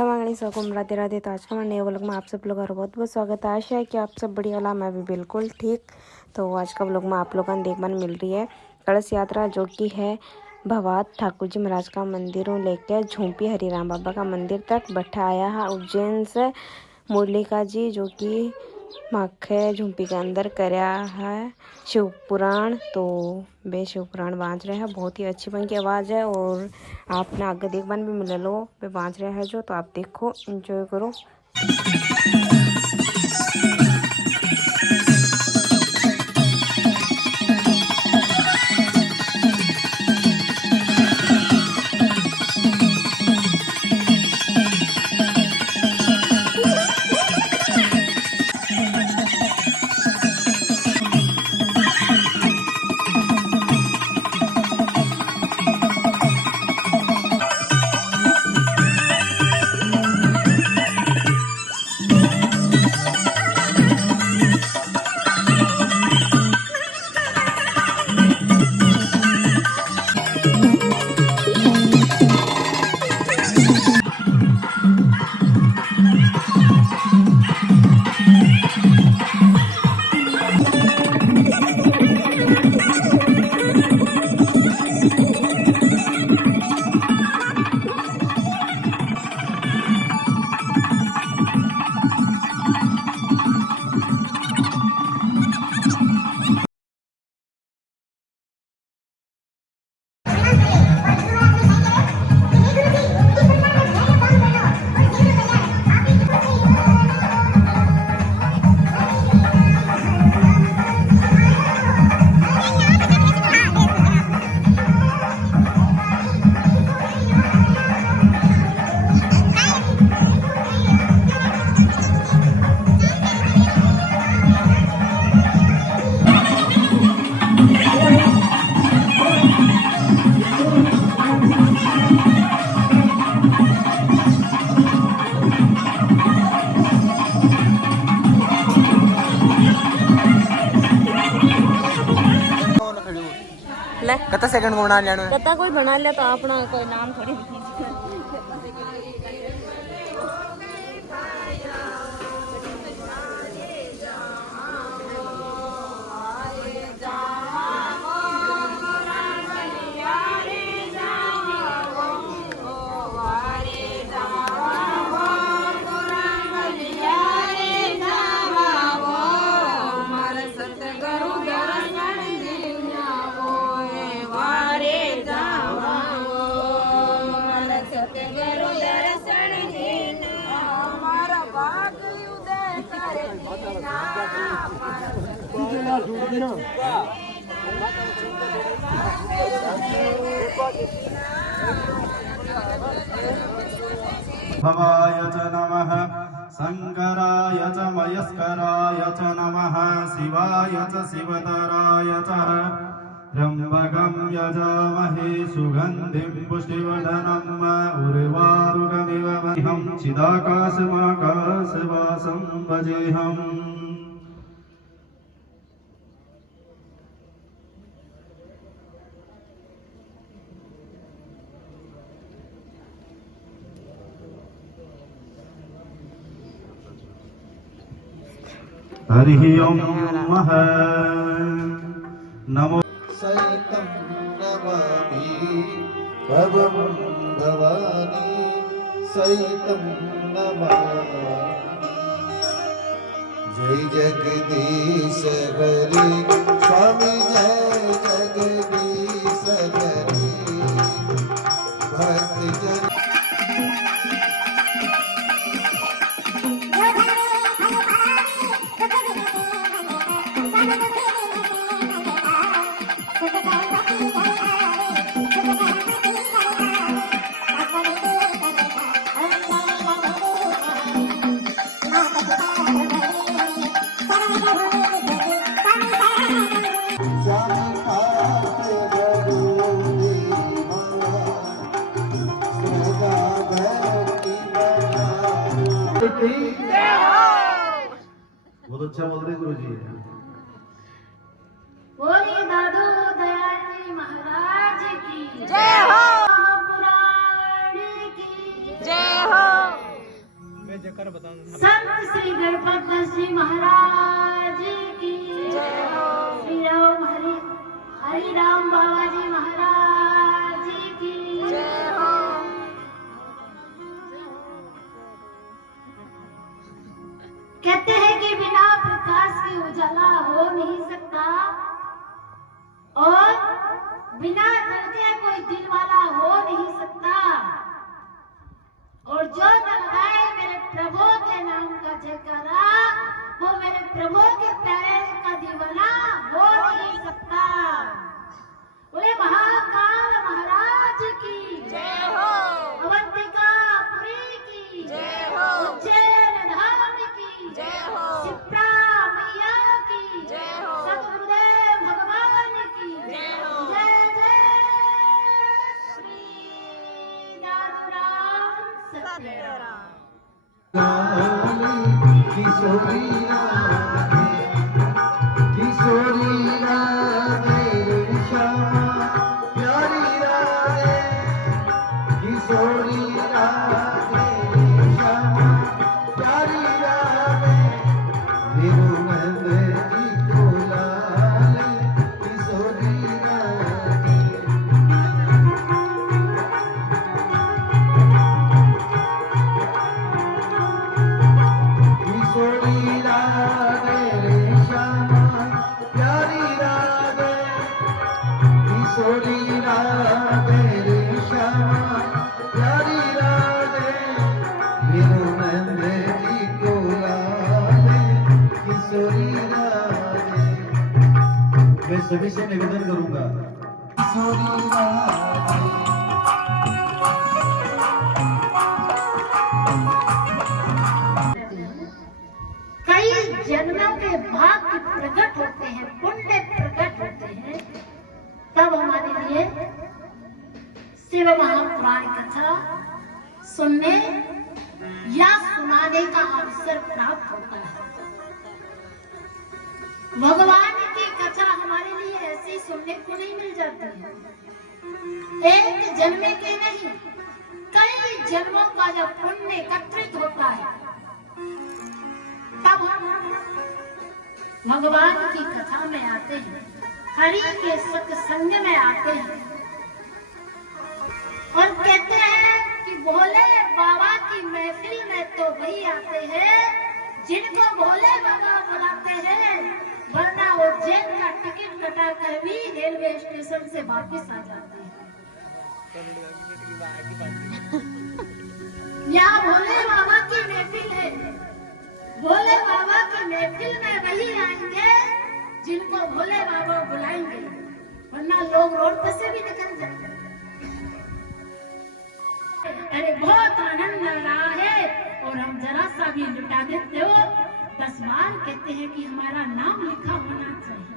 क्षमा गणेश सकुम राधे राधे। तो आज का हमारे नए व्लॉग में आप सब लोगों का बहुत बहुत स्वागत है। आशा है कि आप सब बढ़िया वाला, मैं भी बिल्कुल ठीक। तो आज का व्लॉग में आप लोगों को देखने मिल रही है कलश यात्रा, जो कि है भवात ठाकुर जी महाराज का मंदिरों लेकर झूंपी हरिराम बाबा का मंदिर तक बैठा आया है उज्जैन से मुरलिका जी, जो कि माखे झूंपी के अंदर करया है शिव पुराण। तो वे शिव पुराण बाँच रहे हैं, बहुत ही अच्छी बन की आवाज़ है और आपने आगे देखने भी मिले लो वे बाँच रहे हैं जो। तो आप देखो, एंजॉय करो। कता सेकंड को बना लेना कता कोई बना लिया तो अपना कोई नाम थोड़ी भवाय च नमः, शंकराय च मयस्कराय च नमः, शिवाय च शिवतराय च त्र्यंबकं यजामहे सुगंधिं पुष्टिवर्धनम् उर्वारुकमिव वह्निं चिदाकाशमाकाशवासं भजेऽहम्। हरिः ओं नमो सहितं नमामि भवं भवानी सहितं नमामि। जय जगदीश हरि स्वामी जय जगदीश हरि भक्त जन बहुत अच्छा बोल रहे गुरु जी। बोलिए दादू दयाल जी महाराज की जय हो, पुराण की जय हो। संत श्री गणपत जी महाराज की जय हो। श्री राम हरि राम बाबा जी महाराज की जय हो। कहते हैं कि बिना प्रकाश के उजाला हो नहीं सकता और बिना दल के कोई दिल वाला हो नहीं सकता, और जो दल गाए मेरे प्रभु के नाम का जयकारा वो मेरे प्रभु के प्यारे का दीवाना हो नहीं सकता। बोले महाकाल महाराज की जय हो। अवंतिका पुरी की जय हो। उज्जैन धाम की जय हो। शिप्रा मैया की जय हो। सतगुरुदेव भगवान की जय हो। जय जय श्री दादूराम सत्यराम। किशोरी राधे किशोरी राधे श्यामा प्यारी राधे किशोरी राधे श्यामा प्यारी राधे विरुनंद जी को लाल किशोरी राधे किशोरी राधे श्यामा प्यारी राधे किशोरी राधे श्यामा प्यारी राधे विरुनंद जी को लाल किशोरी राधे। मैं सभी से निवेदन करूंगा किशोरी राधे कई जन्मों के भाग्य प्रकट होते हैं, पुण्य प्रकट होते हैं, तब हमारे लिए शिव महापुराण कथा सुनने या सुनाने का अवसर प्राप्त होता है। भगवान की कथा हमारे लिए ऐसी सुनने को नहीं मिल जाती है। एक जन्म के नहीं, कई जन्मों का जब पुण्य एकत्रित होता है तब हम भगवान की कथा में आते हैं, हरि के सत्संग में आते हैं और कहते हैं कि भोले बाबा की महफिल में तो वही आते हैं जिनको भोले बाबा बुलाते हैं, वरना वो जेल का टिकट कटा कर भी रेलवे स्टेशन से वापस आ जाते हैं। यहाँ भोले बाबा की महफिल है, भोले बाबा की महफिल में वही आएंगे जिनको भोले बाबा बुलाएंगे, वरना लोग रोड पर से भी निकल जाएंगे। अरे बहुत आनंद आ रहा है और हम जरा सा भी लुटा देते हो 10 बार कहते हैं कि हमारा नाम लिखा होना चाहिए।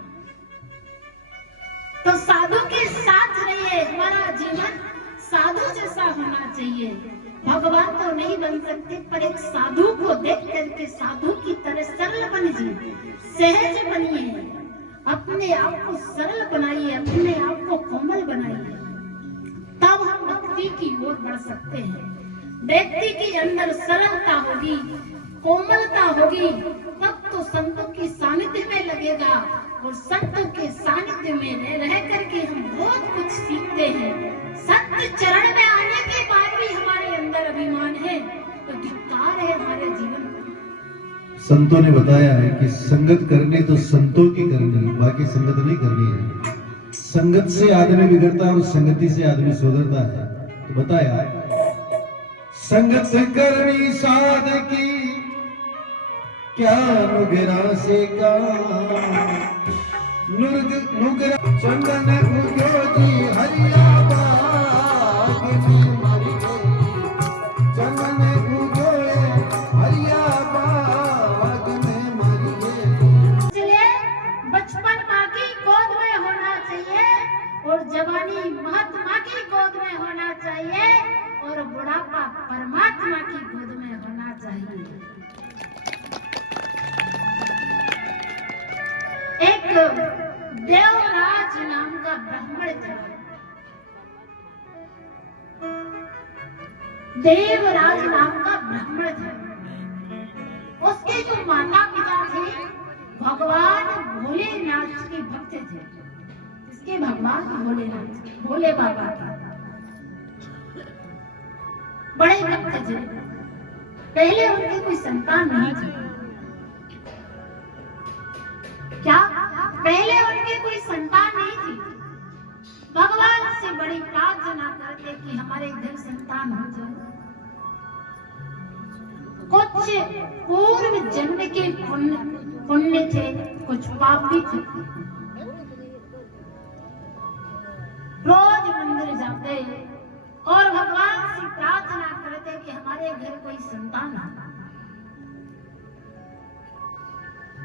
तो साधु के साथ रहिए, हमारा जीवन साधु जैसा होना चाहिए। भगवान तो नहीं बन सकते पर एक साधु को देख करके साधु की तरह सरल बनिए, सहज बनिए, अपने आप को सरल बनाइए, अपने आप को कोमल बनाइए, तब हम भक्ति की ओर बढ़ सकते हैं। व्यक्ति के अंदर सरलता होगी, कोमलता होगी, तब तो संतों की सानिध्य में लगेगा और संतों के सानिध्य में रह करके हम बहुत कुछ सीखते हैं। सत्य चरण में आने के बाद भी हमारे अंदर अभिमान है तो धिक्कार है हमारे जीवन को। संतों ने बताया है कि संगत करनी तो संतों की करनी, बाकी संगत नहीं करनी है। संगत से आदमी बिगड़ता है और संगति से आदमी सुधरता है। तो बताया संगत करनी साधकी क्या नुगरा से का नुगरा चंदन उद्योगी हरिया बाग में मर गए, चंदन उद्योगे हरिया बाग में मर गए। इसलिए बचपन माँ की गोद में होना चाहिए और जवानी महात्मा की गोद में होना चाहिए और बुढ़ापा परमात्मा की गोद में होना चाहिए। एक देवराज नाम का ब्राह्मण था। देवराज नाम का ब्राह्मण था। थे जिसके भगवान भोलेनाथ भोले बाबा के बड़े भक्त थे। पहले उनकी कोई संतान नहीं थी। क्या पहले उनकी कोई संतान नहीं थी? भगवान से बड़ी प्रार्थना करते कि हमारे घर संतान हो जाए। कुछ पूर्व जन्म के पुण्य थे, कुछ पाप भी थे। रोज मंदिर जाते और भगवान से प्रार्थना करते कि हमारे घर कोई संतान हो।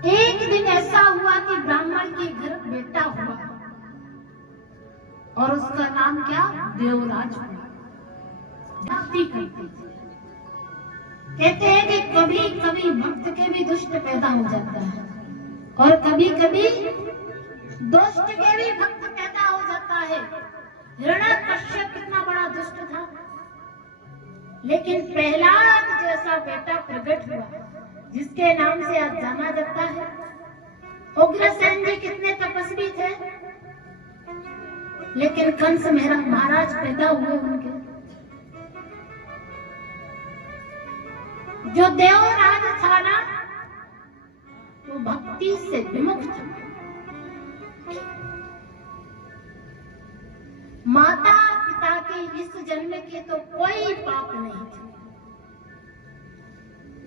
एक दिन ऐसा हुआ कि ब्राह्मण के घर बेटा हुआ और उसका नाम क्या? देवराज हुआ। भक्ति करते थे। कहते हैं कि कभी कभी भक्त के भी दुष्ट पैदा हो जाता है और कभी कभी दुष्ट के भी भक्त पैदा हो जाता है। हिरण्यकश्यप कितना बड़ा दुष्ट था, लेकिन प्रहलाद जैसा बेटा प्रकट हुआ जिसके नाम से आज जाना जाता है। उग्रसेन जी कितने तपस्वी थे, लेकिन कंस महाराज पैदा हुए उनके। जो देवराज था ना, वो भक्ति से विमुख था। माता पिता के इस जन्म के तो कोई पाप नहीं थे।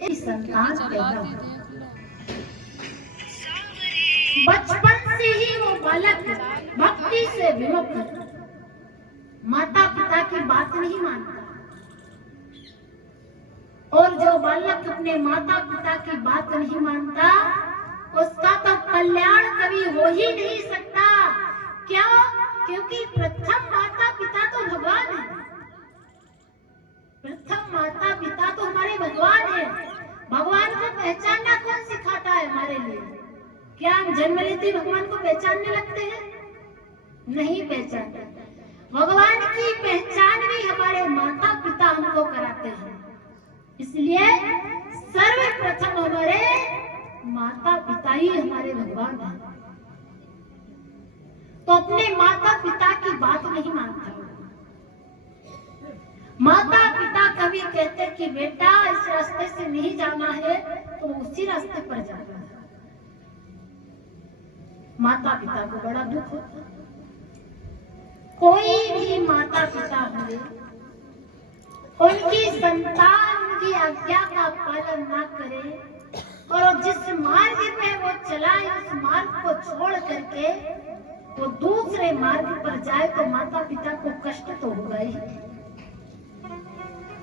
इस संतान पैदा हुआ। बचपन से ही वो बालक भक्ति से विमुख, माता पिता की बात नहीं मानता। और जो बालक अपने माता पिता की बात नहीं मानता, उसका तो कल्याण कभी हो ही नहीं सकता। क्यों? क्योंकि प्रथम माता पिता तो भगवान है। प्रथम माता पिता तो हमारे भगवान है। भगवान को पहचानना कौन सिखाता है हमारे लिए? क्या हम जन्म लेते ही भगवान को पहचानने लगते हैं? नहीं पहचानते। भगवान की पहचान भी हमारे माता पिता हमको कराते हैं। इसलिए सर्वप्रथम हमारे माता पिता ही हमारे भगवान हैं। तो अपने माता पिता की बात नहीं मानता। माता पिता कभी कहते कि बेटा इस रास्ते से नहीं जाना है, तो उसी रास्ते पर जाना है। माता पिता को बड़ा दुख होता है। कोई भी माता पिता हुए, उनकी संतान उनकी आज्ञा का पालन ना करे और जिस मार्ग पे वो चलाए उस मार्ग को छोड़ करके वो दूसरे मार्ग पर जाए, तो माता पिता को कष्ट तो होगा ही।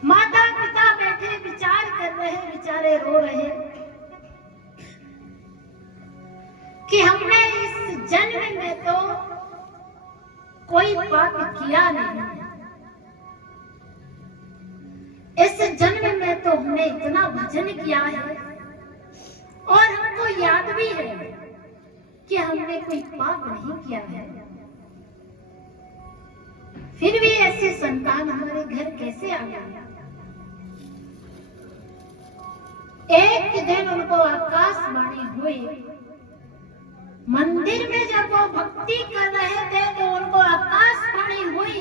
माता पिता बैठे विचार कर रहे, बेचारे रो रहे कि हमने इस जन्म में तो कोई पाप किया नहीं, इस जन्म में तो हमने इतना भजन किया है और हमको याद भी है कि हमने कोई पाप नहीं किया है। फिर भी ऐसे संतान हमारे घर कैसे आ गए? एक दिन उनको आकाशवाणी हुई। मंदिर में जब वो भक्ति कर रहे थे तो उनको आकाशवाणी हुई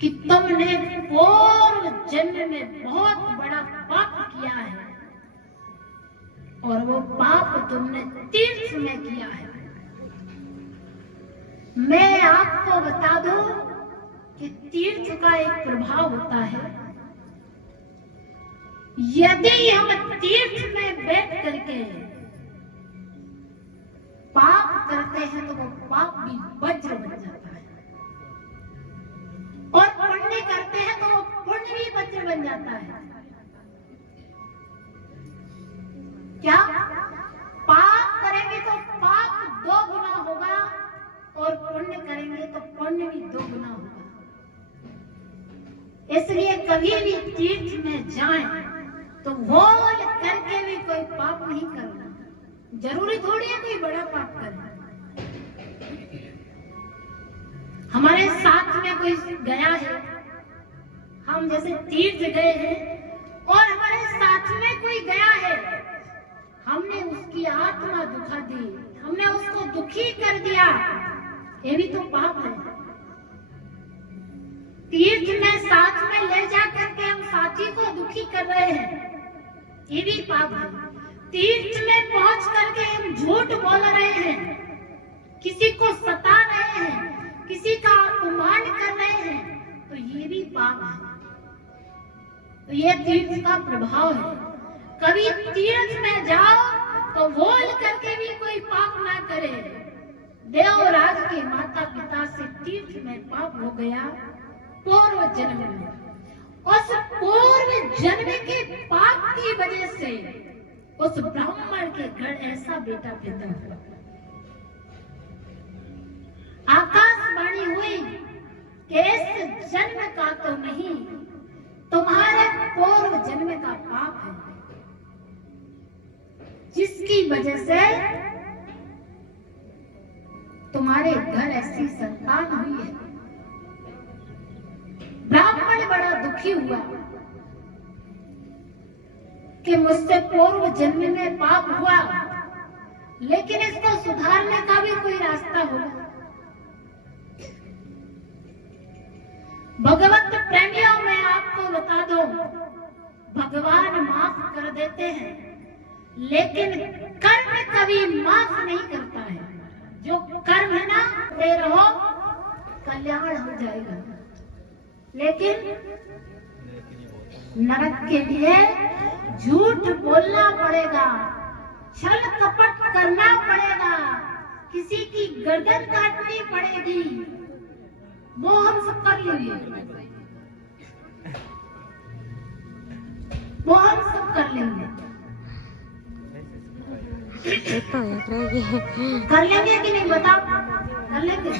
कि तुमने पूर्व जन्म में बहुत बड़ा पाप किया है और वो पाप तुमने तीर्थ में किया है। मैं आपको बता दूं कि तीर्थ का एक प्रभाव होता है। यदि हम तीर्थ में बैठ करके पाप करते हैं तो वो पाप भी वज्र बन जाता है और पुण्य करते हैं तो वो पुण्य भी वज्र बन जाता है। क्या? पाप करेंगे तो पाप 2 गुना होगा और पुण्य करेंगे तो पुण्य भी 2 गुना होगा। इसलिए कभी भी तीर्थ में जाएं तो भूल करके भी कोई पाप नहीं करना। जरूरी थोड़ी है कोई बड़ा पाप करना। हमारे साथ में कोई गया है, हम जैसे तीर्थ गए हैं और हमारे साथ में कोई गया है, हमने उसकी आत्मा दुखा दी, हमने उसको दुखी कर दिया, ये भी तो पाप है। तीर्थ में साथ में ले जा करके हम साथी को दुखी कर रहे हैं, ये भी पाप है। तीर्थ में पहुंच करके हम झूठ बोल रहे हैं, किसी को सता रहे हैं, किसी का अपमान कर रहे हैं, तो ये भी पाप है। तो ये तीर्थ का प्रभाव है। कभी तीर्थ में जाओ तो बोल करके भी कोई पाप ना करे। देवराज के माता पिता से तीर्थ में पाप हो गया पूर्व जन्म में। उस पूर्व जन्म के पाप की वजह से उस ब्राह्मण के घर ऐसा बेटा पैदा हुआ। आकाशवाणी हुई कि इस जन्म का तो नहीं, तुम्हारे पूर्व जन्म का पाप है, जिसकी वजह से तुम्हारे घर ऐसी संतान हुई है। ब्राह्मण बड़ा दुखी हुआ कि मुझसे पूर्व जन्म में पाप हुआ, लेकिन इसको सुधारने का भी कोई रास्ता होगा। भगवत प्रेमियों में आपको बता दो, भगवान माफ कर देते हैं, लेकिन कर्म कभी माफ नहीं करता है। जो कर्म है ना, दे रहो कल्याण हो जाएगा, लेकिन नरक के लिए झूठ बोलना पड़ेगा, छल कपट करना पड़ेगा, किसी की गर्दन काटनी पड़ेगी। वो हम सब कर लेंगे, वो हम सब कर लेंगे। कर लेंगे कि नहीं बताओ? कर लेंगे।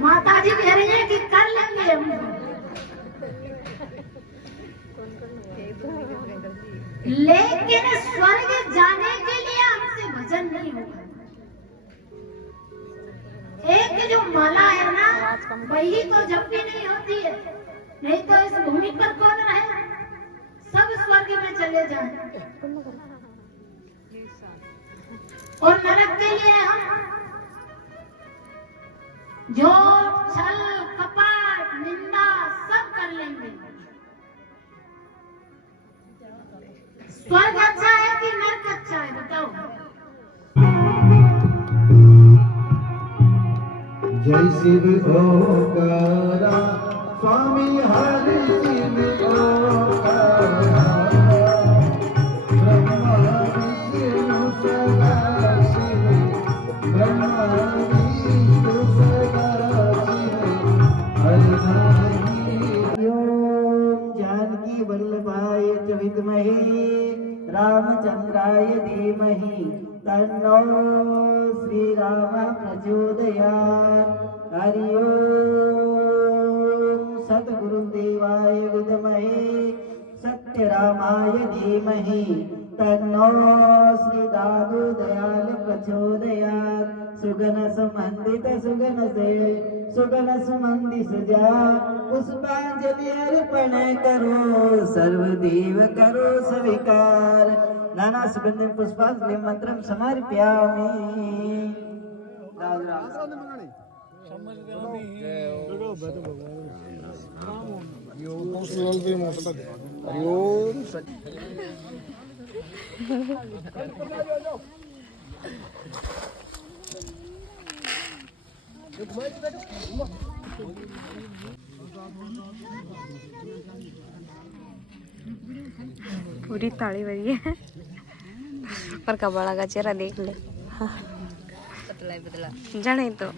माता जी कह रही है कि कर लेंगे हम। लेकिन स्वर्ग जाने के लिए हमसे भजन नहीं होगा। एक जो माला है ना, वही तो जब भी नहीं होती है, नहीं तो इस भूमि पर कौन रहे? सब स्वर्ग में चले जाए। और नरक के लिए हम झूठ, छल, कपट, निंदा सब कर लेंगे। स्वर्ग अच्छा है कि नरक अच्छा है, बताओ? जय शिव ओंकारा स्वामी हरि शिव ओंकारा, ब्रह्मा विष्णु सदा शिव, ब्रह्मा विष्णु सदा शिव, हरि नाम। ओम जानकी वल्लभाय च विद्महे रामचंद्राय धीमहि तन्नो श्री राम प्रचोदयात्। हरि ओम सद्गुरुदेवाय विद्महे सत्यरामाय धीमहि तन्नो श्री दादू दयाल प्रचोदयात्। सुगन सुमंदित सुगन सुमंदित सजा पुष्पांजलि अर्पण करो, सर्वदेव करो स्वीकार। नाना सुगंधि पुष्पांजलि मंत्रम समर्पयामि। पूरी ताली बजी है पर कबाड़ा का चेहरा देख ले। पतला जाने तो